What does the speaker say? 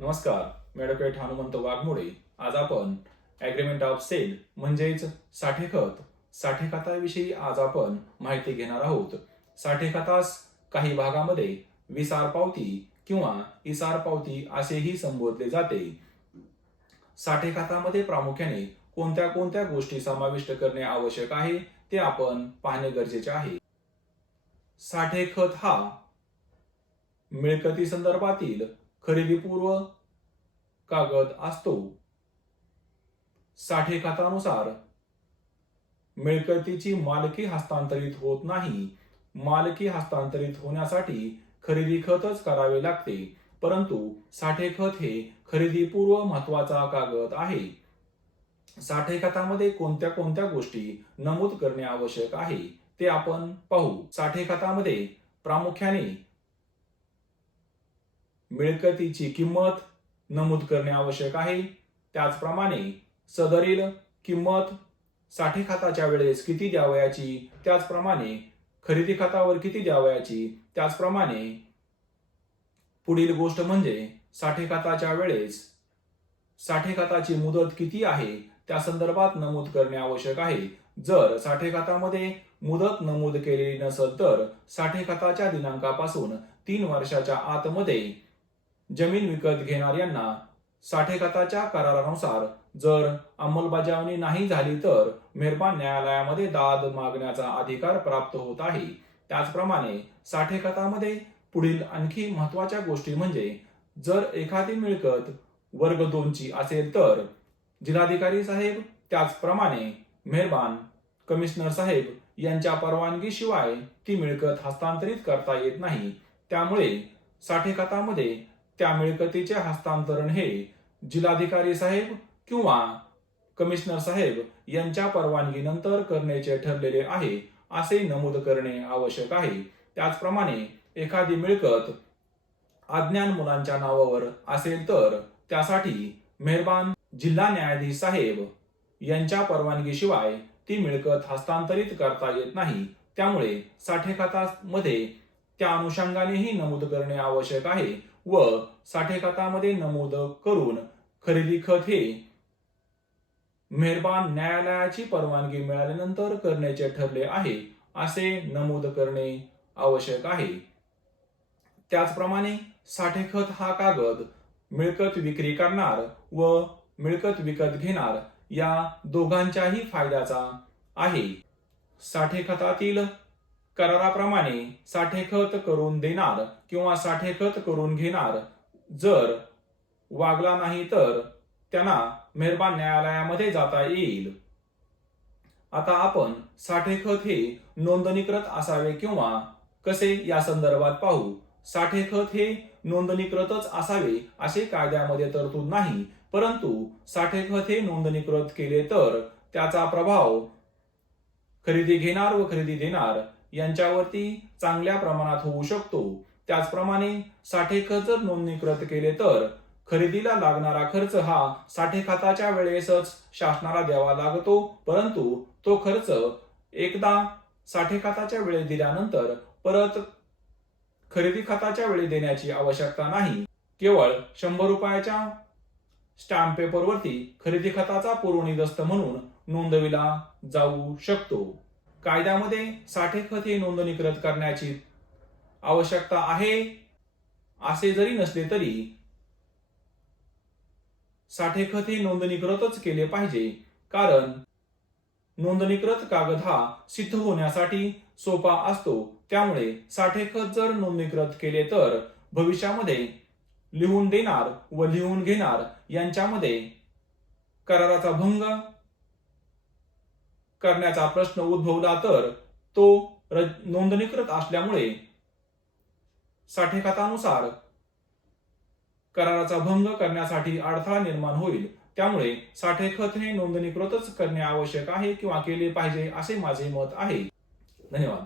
नमस्कार, मी ॲडव्होकेट हनुमंत वाघमोडे. आज आपण ॲग्रीमेंट ऑफ सेल म्हणजेच साठे खताविषयी आज आपण माहिती घेणार आहोत. साठे खतास काही भागामध्ये विसार पावती किंवा इसार पावती असेही संबोधले जाते. साठे खतामध्ये प्रामुख्याने कोणत्या कोणत्या गोष्टी समाविष्ट करणे आवश्यक आहे ते आपण पाहणे गरजेचे आहे. साठे खत हा मिळकती संदर्भातील खरेदीपूर्व कागद असतो. साठे खतानुसार मिळकतीची मालकी हस्तांतरित होत नाही. मालकी हस्तांतरित होण्यासाठी खरेदी खतच करावे लागते, परंतु साठे खत हे खरेदीपूर्व महत्वाचा कागद आहे. साठे खतामध्ये कोणत्या कोणत्या गोष्टी नमूद करणे आवश्यक आहे ते आपण पाहू. साठे खतामध्ये प्रामुख्याने मिळकतीची किंमत नमूद करणे आवश्यक आहे. त्याचप्रमाणे सदरील किंमत साठे खताच्या वेळेस किती द्यावयाची, त्याचप्रमाणे खरेदी खतावर किती द्यावयाची, त्याचप्रमाणे पुढील गोष्ट म्हणजे साठे खताच्या वेळेस साठे खताची मुदत किती आहे त्या संदर्भात नमूद करणे आवश्यक आहे. जर साठे खतामध्ये मुदत नमूद केलेली नसेल तर साठे खताच्या दिनांकापासून 3 वर्षाच्या आतमध्ये जमीन विकत घेणाऱ्यांना साठे खताच्या करारानुसार जर अंमलबजावणी नाही झाली तर मेहरबान न्यायालयामध्ये दाद मागण्याचा अधिकार प्राप्त होत आहे. त्याचप्रमाणे साठे खतामध्ये पुढील आणखी महत्वाच्या गोष्टी म्हणजे जर एखादी मिळकत वर्ग 2 ची असेल तर जिल्हाधिकारी साहेब त्याचप्रमाणे मेहरबान कमिशनर साहेब यांच्या परवानगीशिवाय ती मिळकत हस्तांतरित करता येत नाही. त्यामुळे साठे खतामध्ये त्या मिळकतीचे हस्तांतरण हे जिल्हाधिकारी साहेब किंवा कमिशनर साहेब यांच्या परवानगीनंतर करण्याचे ठरलेले आहे असे नमूद करणे आवश्यक आहे. त्याचप्रमाणे एखादी मिळकत अज्ञान मुलांच्या नावावर असेल तर त्यासाठी मेहरबान जिल्हा न्यायाधीश साहेब यांच्या परवानगीशिवाय ती मिळकत हस्तांतरित करता येत नाही. त्यामुळे साठे खतामध्ये त्या अनुषंगानेही नमूद करणे आवश्यक आहे व साठे खतामध्ये नमूद करून खरेदी खत हे मेहरबान न्यायालयाची परवानगी मिळाल्यानंतर करण्याचे ठरले आहे असे नमूद करणे आवश्यक आहे. त्याचप्रमाणे साठे खत हा कागद मिळकत विक्री करणार व मिळकत विकत घेणार या दोघांच्याही फायद्याचा आहे. साठे खतातील कराराप्रमाणे साठे खत करून देणार किंवा साठे खत करून घेणार जर वागला नाही तर त्यांना मेहरबान न्यायालयामध्ये जाता येईल. आता आपण साठे खत हे नोंदणीकृत असावे किंवा कसे या संदर्भात पाहू. साठे खत हे नोंदणीकृतच असावे असे कायद्यामध्ये तरतूद नाही, परंतु साठे खत हे नोंदणीकृत केले तर त्याचा प्रभाव खरेदी घेणार व खरेदी देणार यांच्यावरती चांगल्या प्रमाणात होऊ शकतो. त्याचप्रमाणे साठे खत जर नोंदणीकृत केले तर खरेदीला लागणारा खर्च हा साठे खताच्या वेळेसच शासनाला द्यावा लागतो, परंतु तो खर्च एकदा साठे खताच्या वेळेस दिल्यानंतर परत खरेदी खताच्या वेळी देण्याची आवश्यकता नाही. केवळ 100 रुपयाच्या स्टॅम्प पेपरवरती खरेदी खताचा पूर्वनिदस्त म्हणून नोंदविला जाऊ शकतो. कायद्यामध्ये साठे खत हे नोंदणीकृत करण्याची आवश्यकता आहे असे जरी नसले तरी साठे खत हे नोंदणीकृतच केले पाहिजे, कारण नोंदणीकृत कागद हा सिद्ध होण्यासाठी सोपा असतो. त्यामुळे साठे खत जर नोंदणीकृत केले तर भविष्यामध्ये लिहून देणार व लिहून घेणार यांच्यामध्ये कराराचा भंग करण्याचा प्रश्न उद्भवला तर तो नोंदणीकृत असल्यामुळे साठे खतानुसार कराराचा भंग करण्यासाठी अडथळा निर्माण होईल. त्यामुळे साठे खत हे नोंदणीकृतच करणे आवश्यक आहे किंवा केले पाहिजे असे माझे मत आहे. धन्यवाद.